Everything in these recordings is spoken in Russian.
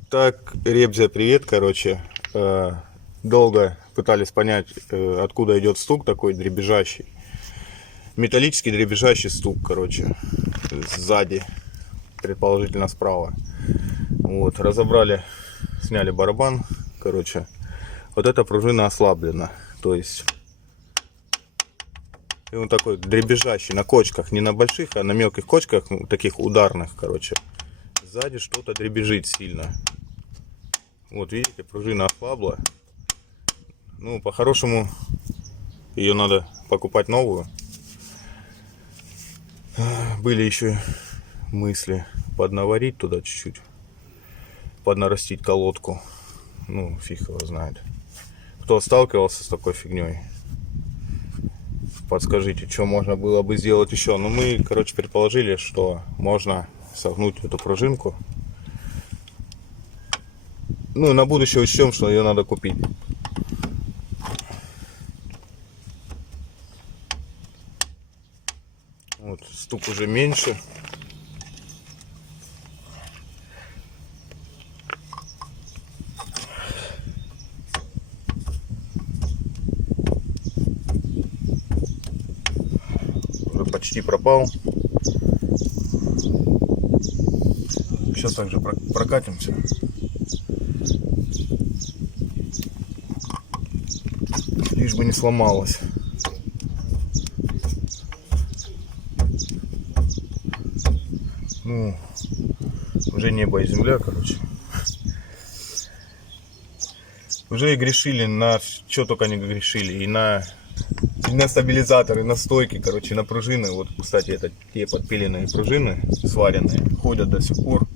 Так, Ребзя, привет, короче. Долго пытались понять, откуда идет стук такой дребезжащий. Металлический дребезжащий стук, короче, сзади, предположительно справа. Вот, разобрали, сняли барабан, короче. Вот эта пружина ослаблена, то есть и он такой дребезжащий на кочках, не на больших, а на мелких кочках, таких ударных, короче. Сзади что-то дребезжит сильно. Вот видите, пружина ослабла. Ну, по-хорошему, ее надо покупать новую. Были еще мысли поднаварить туда чуть-чуть, поднарастить колодку. Ну, фиг его знает. Кто сталкивался с такой фигней, подскажите, что можно было бы сделать еще. Ну, мы, короче, предположили, что можно согнуть эту пружинку. Ну, на будущее учтем, что ее надо купить. Вот, стук уже меньше. Уже почти пропал. Сейчас также прокатимся. Лишь бы не сломалось. Ну, уже небо и земля, короче. Уже и грешили на что только не грешили. И на стабилизаторы, на стойки, короче, на пружины. Вот, кстати, это те подпиленные пружины, сваренные, ходят до сих пор.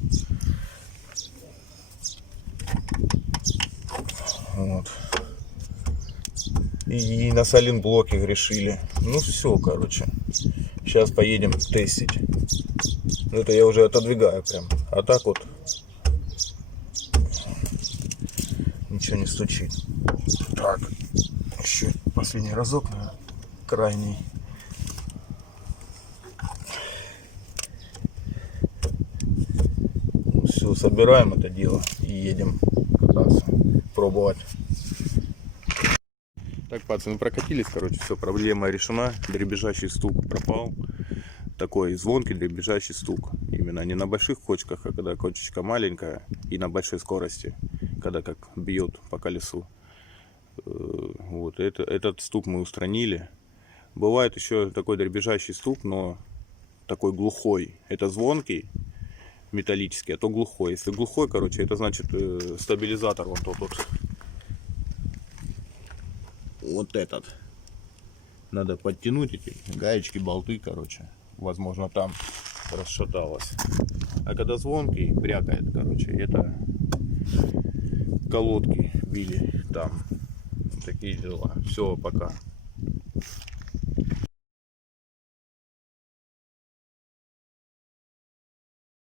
Вот. И на саленблоке грешили. Ну все, короче. Сейчас поедем тестить. Это я уже отодвигаю прям. А так вот ничего не стучит. Так, еще последний разок, наверное, крайний. Ну, все, собираем это дело и едем кататься, пробовать. Так, пацаны, прокатились, короче, все, проблема решена. Дребезжащий стук пропал. Такой звонкий дребезжащий стук. Именно не на больших кочках, а когда кочечка маленькая и на большой скорости, когда как бьет по колесу. Вот этот стук мы устранили. Бывает еще такой дребезжащий стук, но такой глухой. Это звонкий, металлический, а то глухой. Если глухой, короче, это значит стабилизатор вон тот вот. Вот этот. Надо подтянуть эти гаечки, болты, короче. Возможно, там расшаталось. А когда звонкий, брякает, короче, это колодки били там. Такие дела. Все, пока.